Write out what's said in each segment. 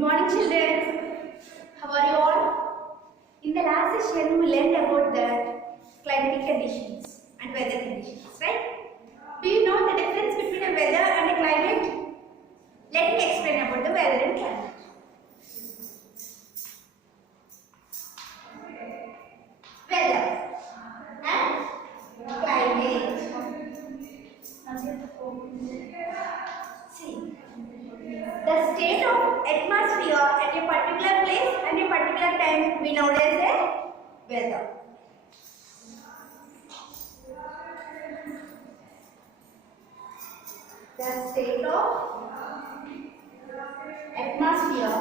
morning, children. How are you all? In the last session, we learned about the climatic conditions and weather conditions, right? Do you know the difference between a weather and a climate? Let me explain about the weather and climate. Weather and climate. See, the state of atmosphere at a particular place and a particular time we know as a weather. The state of atmosphere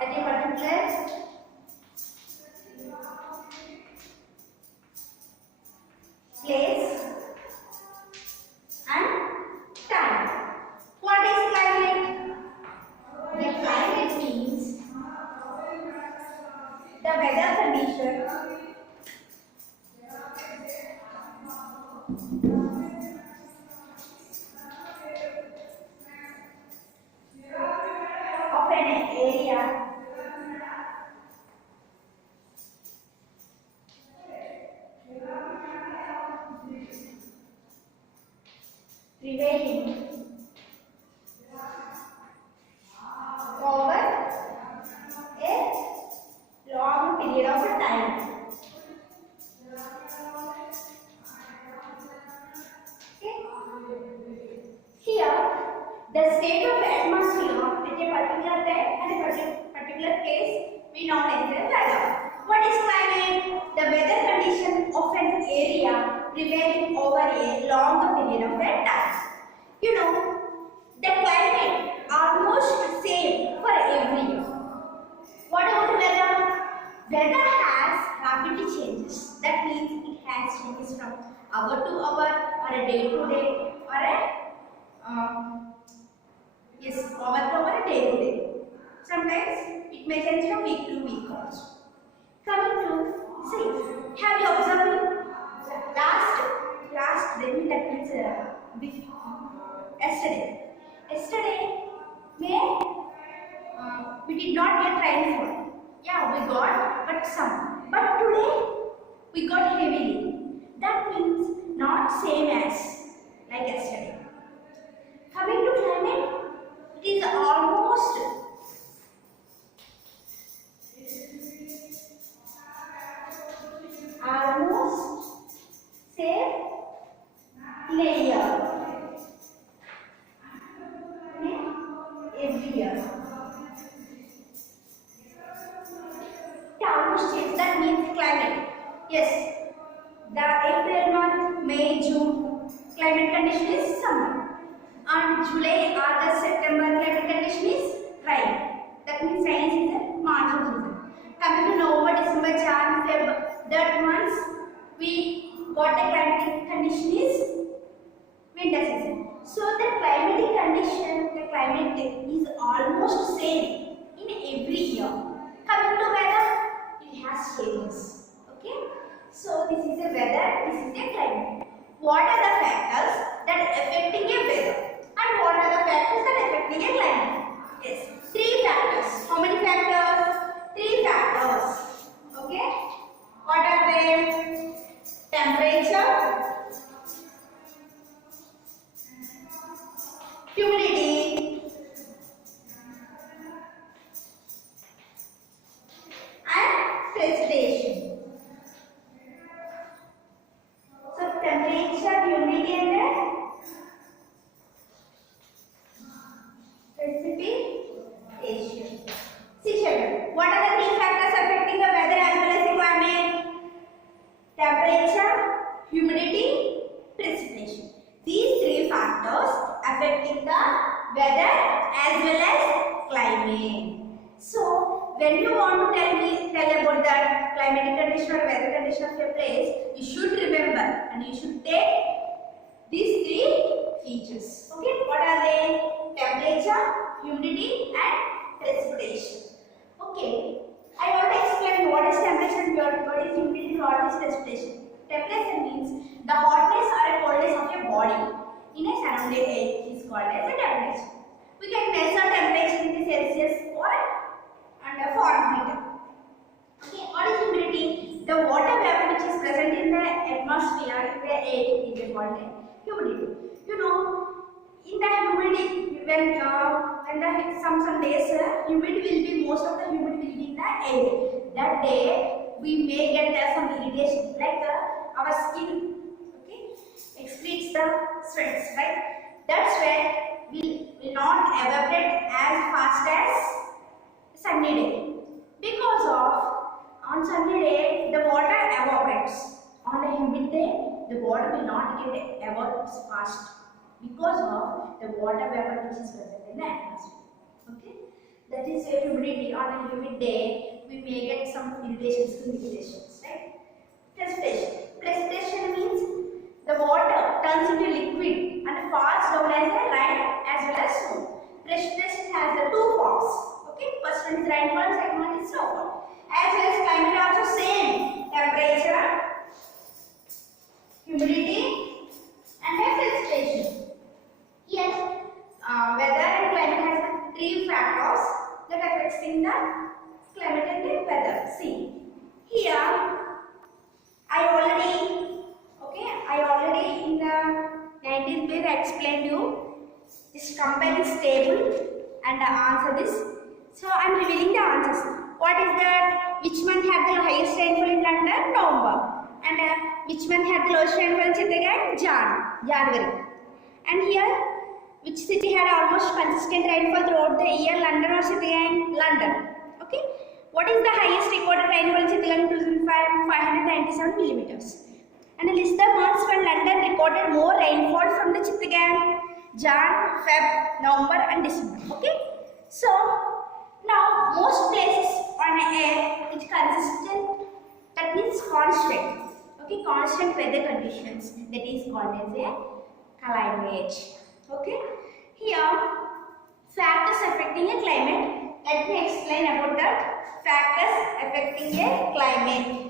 at a particular place and time. What is climate? The climate means the weather condition of an area prevailing over a long period of time. Okay. Here, the state of atmosphere at a particular time and a particular place we know as the weather. What is climate? The weather condition of an area prevailing over a longer period of time. You know, the climate almost same for every year. What about the weather? Weather has rapidly changes. That means it has changes from hour to hour or a day to day or a hour to hour, day to day. Sometimes it may change from week to week also. Coming to see, have you observed last day, that means yesterday. Yesterday, we did not get rainfall. Yeah, we got but some. But today we got heavily. That means not same as like yesterday. Coming to climate, it is almost same layer every year. It almost change. That means climate. Yes, the April month, May, June, climate condition is summer. And July, August, September, climate condition is rain. That means rain season, monsoon season. Coming to November, December, Jan, Feb, that months we got the climatic condition is winter season. So the climatic condition, the climate is almost same in every year. Coming to weather, it has changes. Okay. So this is a weather, this is a climate. What are the factors that are affecting a weather? And what are the factors that are affecting a climate? Yes, 3 factors. How many factors? 3 factors. Okay. What are they? Temperature, humidity, and precipitation. So temperature, humidity, and precipitation. See children, what are the 3 factors affecting the weather as well as the climate? Temperature, humidity, precipitation. These 3 factors affecting the weather as well as climate. So, when you want to tell about the climatic condition or weather condition of a place, you should remember and you should take these 3 features. Okay, what are they? Temperature, humidity, and precipitation. Okay, I want to explain what is temperature, what is humidity, what is precipitation. Temperature means the hotness or a coldness of a body in a surrounding air is called as a humidity when the some days humidity will be most of the humidity will be in the air. That day we may get some irritation like our skin, okay, excretes the sweats, right? That sweat will not evaporate as fast as sunny day, because of on sunny day the water evaporates. On a humid day the water will not get evaporates fast because of the water vapor which is present in the atmosphere. Okay, that is a humidity. On a humid day we may get some irritations, right? Precipitation. Precipitation means the water turns into liquid and falls down as a rain as well as snow. Precipitation has the two forms. Okay, first one is rainfall, second one is snowfall. As well as climate also same. Temperature, humidity and precipitation. Here, weather and climate has three factors that affects in the climate and the weather. See, here I already in the 19th page I explained you. Just compare this table and answer this. So I am revealing the answers. What is that? Which month had the highest rainfall in London? November. And which month had the lowest rainfall in Chittagong? January. And here, which city had almost consistent rainfall throughout the year? London or Chittagong? London. Okay. What is the highest recorded rainfall in Chittagong? 2005, 597 millimeters. And list the months when London recorded more rainfall from the Chittagong: Jan, Feb, November and December. Okay. So now most places on air is consistent, that means constant. Okay, constant weather conditions, that is called as a climate. Okay, here factors affecting a climate. Let me explain about that. Factors affecting a climate.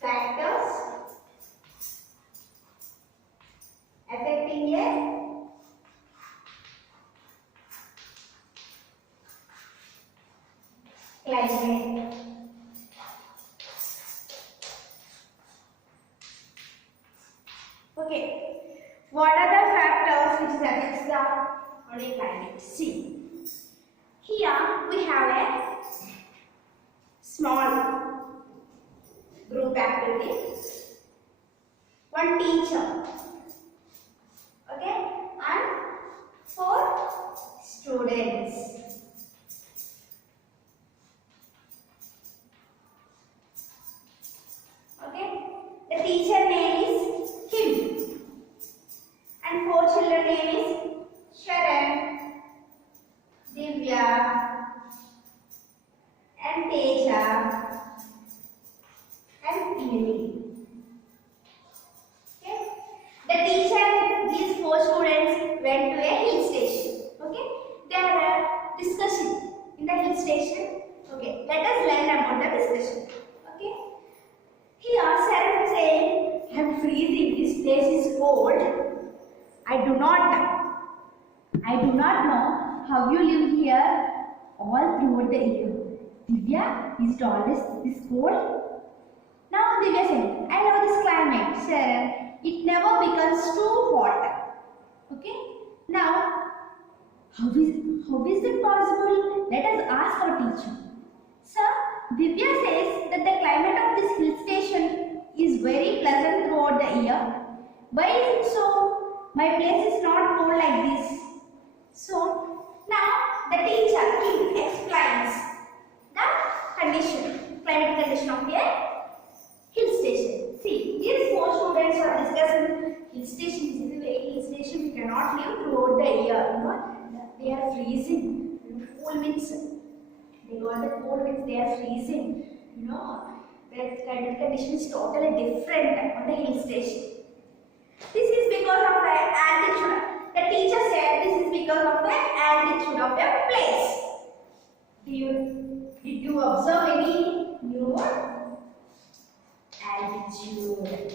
Factors affecting a climate. Okay, what are the factors which affects the climate? See, here we have a small group activity. One teacher, okay, and 4 students. Okay, the teacher name is Kim, and 4 children name is Sharan, Divya, and Teja, and Emily. Okay, the teacher, these 4 students went to a hill station. Okay, they are discussing in the hill station. Okay, let us learn about the discussion. Okay, here Sharan is saying, I am freezing. This place is cold. I do not know how you live here all throughout the year. Divya, is it always this cold? Now Divya saying, I love this climate, Sharan. It never becomes too hot. Okay. Now, how is it possible? Let us ask our teacher. Sir, Divya says that the climate of this hill station is very pleasant throughout the year. Why is it so? My place is not cold like this. So, now the teacher Kim explains the climate condition of a hill station. See, these 4 students are discussing hill station. This is a hill station. We cannot live throughout the year. You know, they are freezing. Cold means they got the cold means they are freezing. You know, the climate condition is totally different on the hill station. This is because of the altitude. The teacher said this is because of the altitude of the place. Did you observe any new word? Altitude.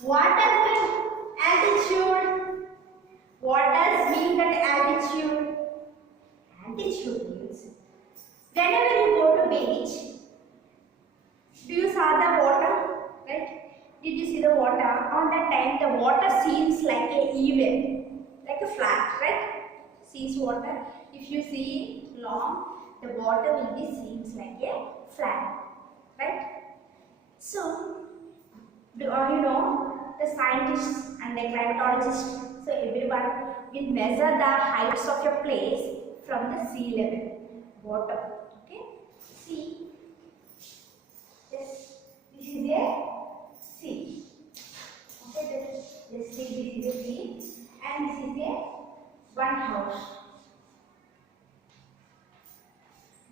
What does mean altitude? What Whenever you go to beach, do you saw the water, right? Did you see the water? On that time, the water seems like a even, like a flat, right? Sees water. If you see it long, the water will be seems like a flat, right? So, do you know the scientists and the climatologists? So everyone will measure the heights of your place from the sea level, bottom. Okay. See, this is a sea. Okay, this is a sea, and this is a one house.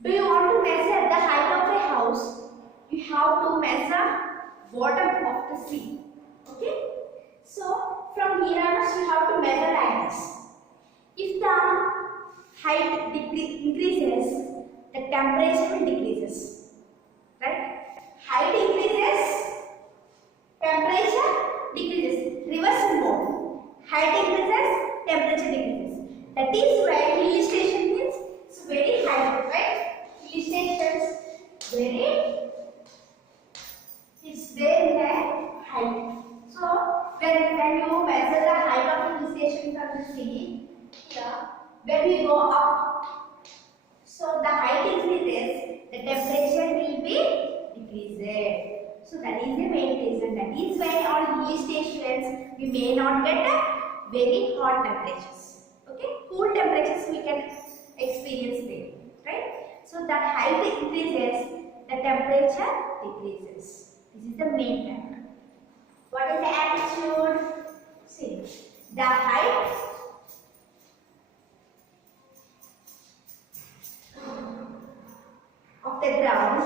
Do you want to measure the height of a house? You have to measure bottom of the sea. Okay? So from here onwards you have to measure like this. If the height increases, the temperature will decreases. Right? Height increases, temperature decreases. Reverse mode. Height increases, temperature decreases. That is why hill station means it's very high, right? Hill stations it's there in the height. So when you measure the height of hill station from the sea, here when we go up, so the height increases, the temperature will be decreased. So that is the main reason. That is why on hill stations we may not get a very hot temperatures. Okay, cool temperatures we can experience there, right? So that height increases, the temperature decreases. This is the main factor. What is the altitude? See, the height of the ground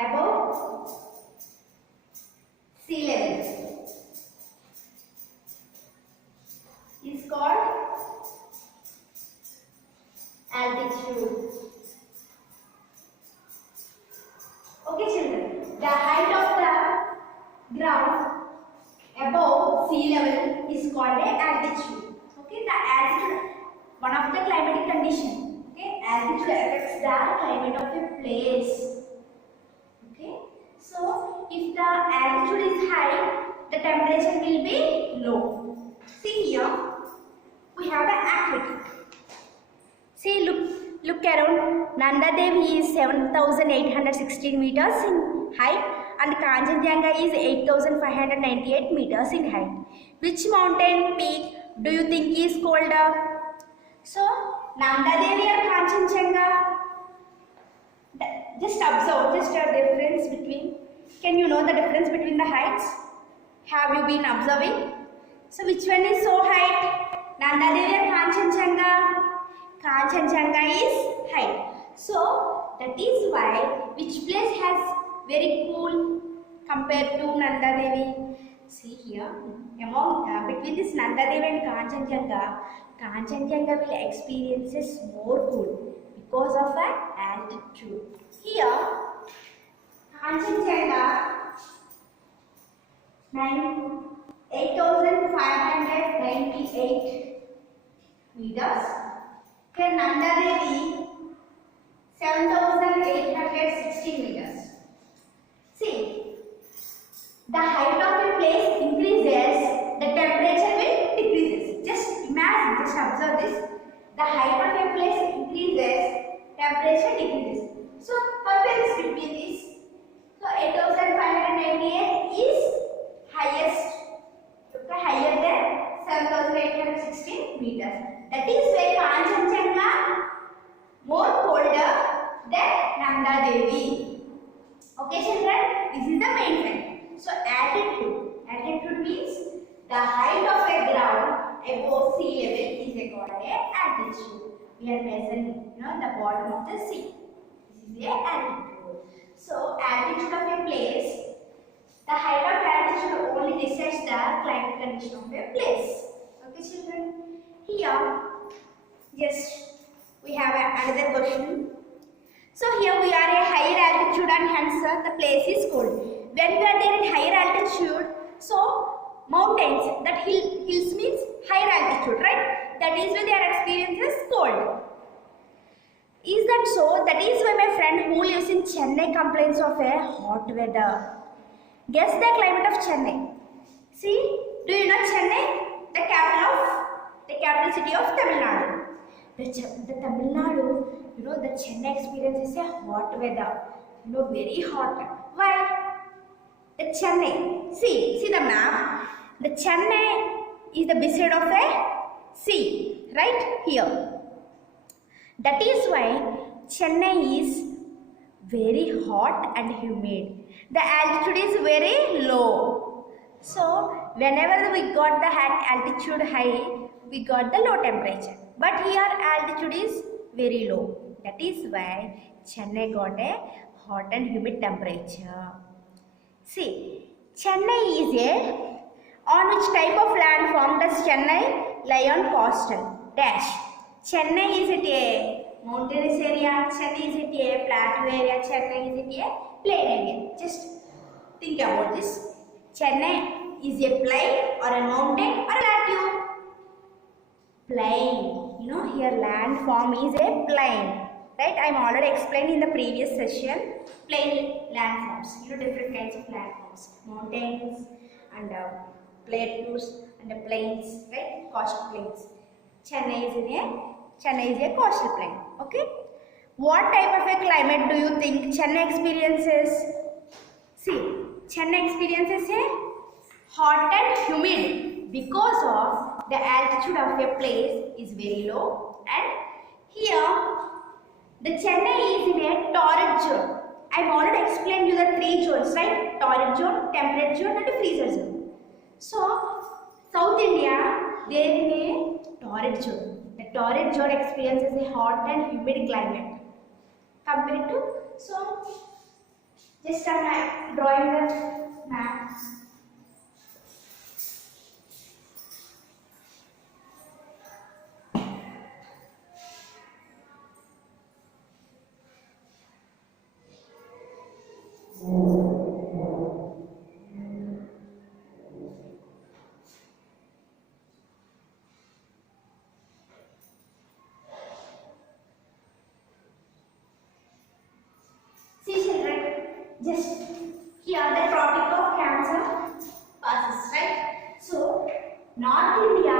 above sea level is called altitude. Okay children, the height of the ground above sea level is called a altitude. Okay, the altitude, one of the climatic condition. Okay, altitude affects the climate of a place. Okay, so if the altitude is high, the temperature will be low. See here, we have an activity. See, look around. Nanda Devi is 7,816 meters in height and Kanchenjunga is 8,598 meters in height. Which mountain peak do you think is colder? So, Nanda Devi or Kanchenjunga? Just observe, just a difference between. Can you know the difference between the heights? Have you been observing? So, which one is so height? Nanda Devi or Kanchenjunga? Kanchenjunga is height. So that is why which place has very cool compared to Nanda Devi. See here, among between this Nanda Devi and Kanchenjunga will experiences more cool because of an altitude. Here, Kanchenjunga 8,598 meters. Here Nanda Devi 7,860 meters. See, the height of a place increases, the temperature will decreases. Just imagine, just observe this. The height of a place increases, temperature decreases. So compare this between these. So 8,598 is highest, okay, higher than 7,816 meters. That is why Kanchenjunga more colder than Nanda Devi. Okay children, this is the main fact. So altitude. Altitude means the height of a ground above sea level is called a altitude. We are measuring, the bottom of the sea. This is a altitude. So altitude of a place, the height of altitude only decides the climate condition of a place. Okay children. Here, yes, we have another question. So here we are at higher altitude and hence the place is cold. When we are there at higher altitude, so mountains. That hills means higher altitude, right? That is where their experience is cold. Is that so? That is why my friend who lives in Chennai complains of a hot weather. Guess the climate of Chennai. See, do you know Chennai? The capital city of Tamil Nadu. The Tamil Nadu, the Chennai experiences a hot weather. Very hot. Why? The Chennai. See the map. The Chennai is the beside of a sea, right here. That is why Chennai is very hot and humid. The altitude is very low. So whenever we got the altitude high, we got the low temperature. But here altitude is very low. That is why Chennai got a hot and humid temperature. See, Chennai is on which type of landform does Chennai lie on coastal? Dash. Chennai is it a mountainous area? Chennai is it a plateau area? Chennai is it a plain area? Just think about this. Chennai is a plain or a mountain or a plateau? Plain. Here landform is a plain. Right? I am already explained in the previous session. Plain landforms. Different kinds of landforms. Mountains and plateaus and plains. Right? Coastal plains. Chennai is a coastal plain. Okay. What type of a climate do you think Chennai experiences? See, Chennai experiences a hot and humid because of the altitude of a place is very low, and here the Chennai is in a torrid zone. I have already explained you the three zones, right? Torrid zone, temperate zone and freezer zone. So South India, they are in a torrid zone. The torrid zone experiences a hot and humid climate compared to, so just I'm drawing the map. See children, just here the Tropic of Cancer passes, right? So North India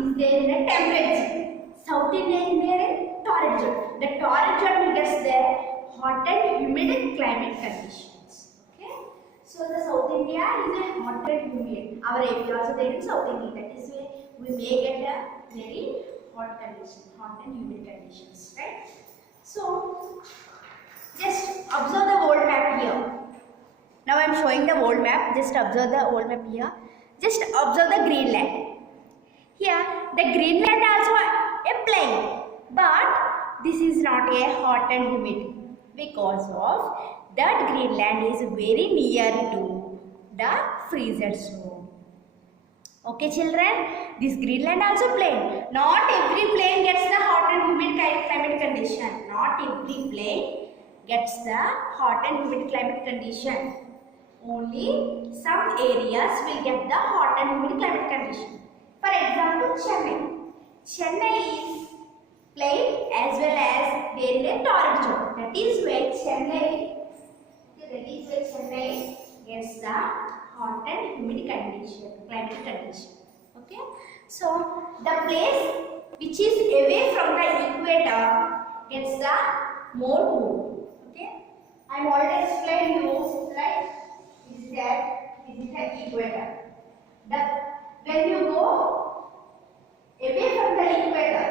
is there in a temperate zone. South India is there in torrid zone. The torrid zone will get there hot and humid climate conditions. Okay. So the South India is a hot and humid. Our area also there in South India. That is why we may get a very hot condition, hot and humid conditions, right? So just observe the world map here. Now I am showing the world map. Just observe the world map here. Just observe the Greenland. Here the Greenland also a plain, but this is not a hot and humid because of that Greenland is very near to the freezer zone. Okay children, this Greenland also plain. Not every plain gets the hot and humid climate condition. Not every plain gets the hot and humid climate condition. Only some areas will get the hot and humid climate condition. For example, Chennai. Chennai is plain as well as there is a torrid zone. That is where Chennai gets the hot and humid climate condition. Okay. So the place which is away from the equator gets the more cool. Okay. I am already explained you, right? This is the equator. When you go away from the equator,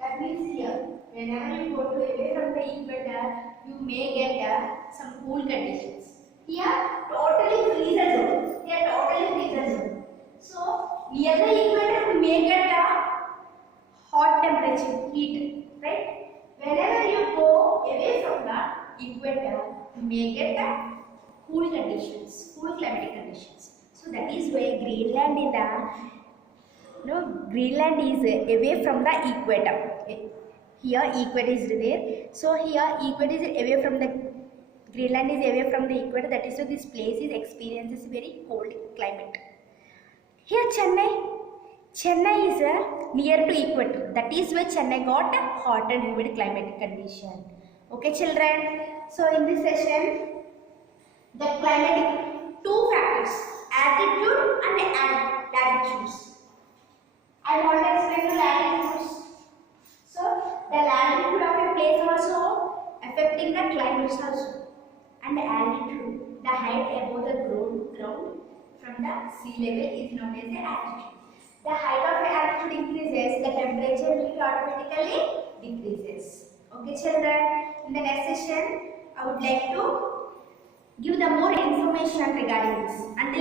that means here, whenever you go to away from the equator, you may get some cool conditions. Here, totally freezer zone. So, near the equator, we may get a hot temperature, heat, right? Whenever you go away from the equator, you may get the cool climatic conditions. So that is why Greenland is away from the equator. Here equator is there. So here equator is away from the Greenland is away from the equator. That is why this place is experiences very cold climate. Here Chennai is near to equator. That is why Chennai got a hot and humid climatic condition. Okay, children. So in this session, the climatic two factors, altitude and latitudes. I want to explain the latitudes. So the latitude of a place also affecting the climates also, and the altitude, the height above the ground from the sea level is known as the altitude. The height of the altitude increases, the temperature will automatically decreases. Okay, children. In the next session, I would like to give the more information regarding this and